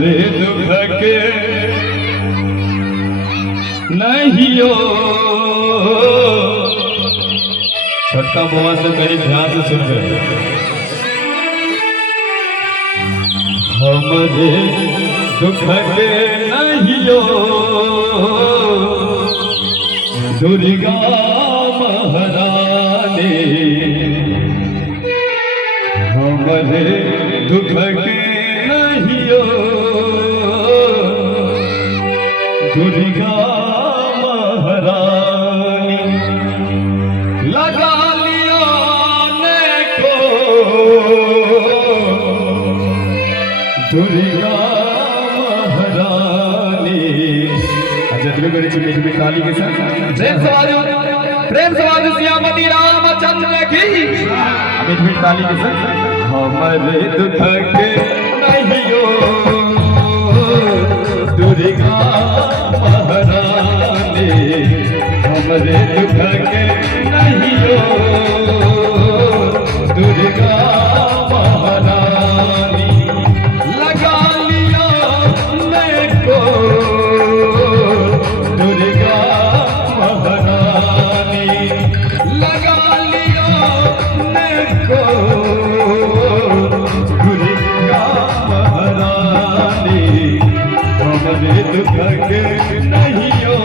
हमरे दुख के नहीं हो। छोटका बुआ से कहीं ध्यान से सुन रहे। हमरे दुख के नहीं हो दुर्गा महारानी, हमरे दुख के नहीं हो दुर्गा महारानी। लगा लिया ने को दुर्गा महारानी। जतने बड़ी चिमी चिमी ताली के साथ प्रेम समाज श्यामती रामचंद्र की मीठी ताली के साथ। हमारे दुख के नहीं हो दुर्गा महारानी, हमारे दुख के नहीं हो दुर्गा महारानी। लगा लिया मैं को दुर्गा महारानी, लगा लिया मैं को दुर्गा महारानी, हमारे दुख के नहीं हो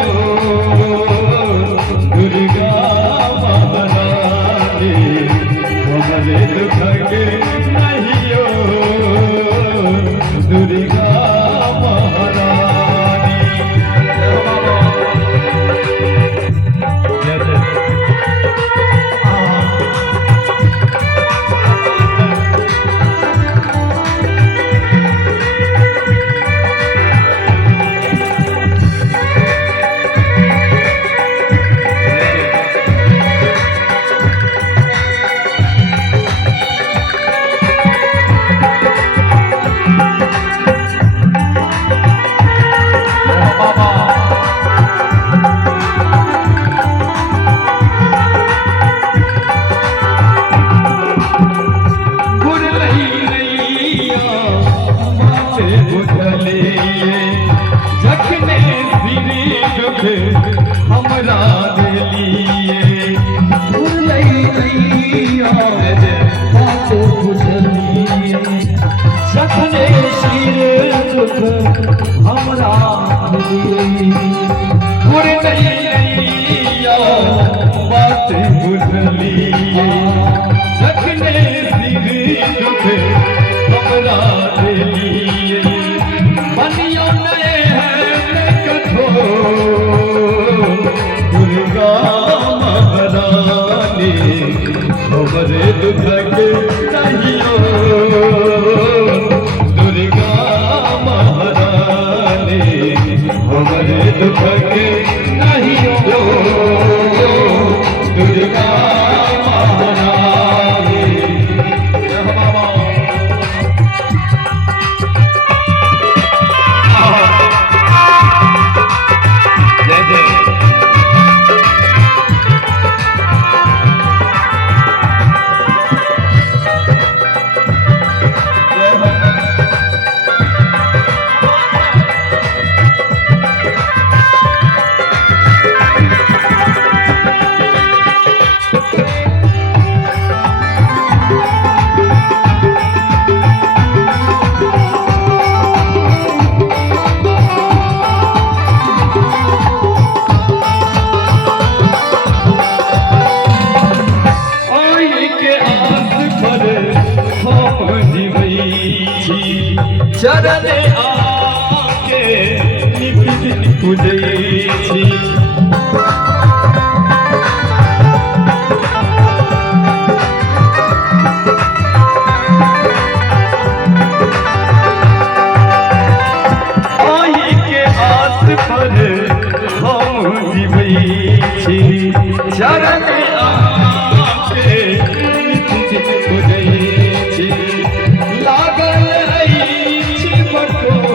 दुर्गा महारानी, हमारे दुख के नहीं हो दुर्गा महारानी। हमरा दिलिए सखने सिर दुख हमरा दिलिए बात बुझलिए सखने सिर दुख हमरा दिलिए। बनियो नए हैं कठोर दुर्गा महारानी, हमरे दुख के नहीं हो दुर्गा महारानी, हमरे दुख के नहीं हो दुर्गा महारानी। चरण आके पूजे आई के आस पर हम जीवै छी चरण आके पूजे छी लागल रही छी मको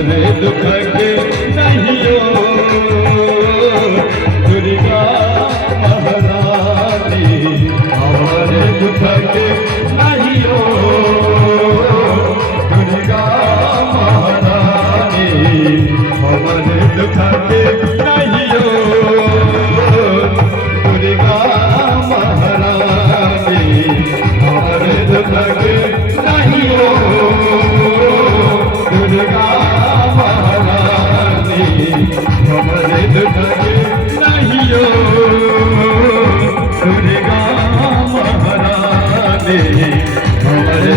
हमारे दुख के नहीं हो दुर्गा महारानी, हमारे दुख के नहीं हो दुर्गा महारानी, हमारे दुख के नहीं हो दुर्गा महारानी, हमारे दुख के नहीं हो दुर्गा महारानी, हमारे दुख के नहीं हो दुर्गा महारानी, हमारे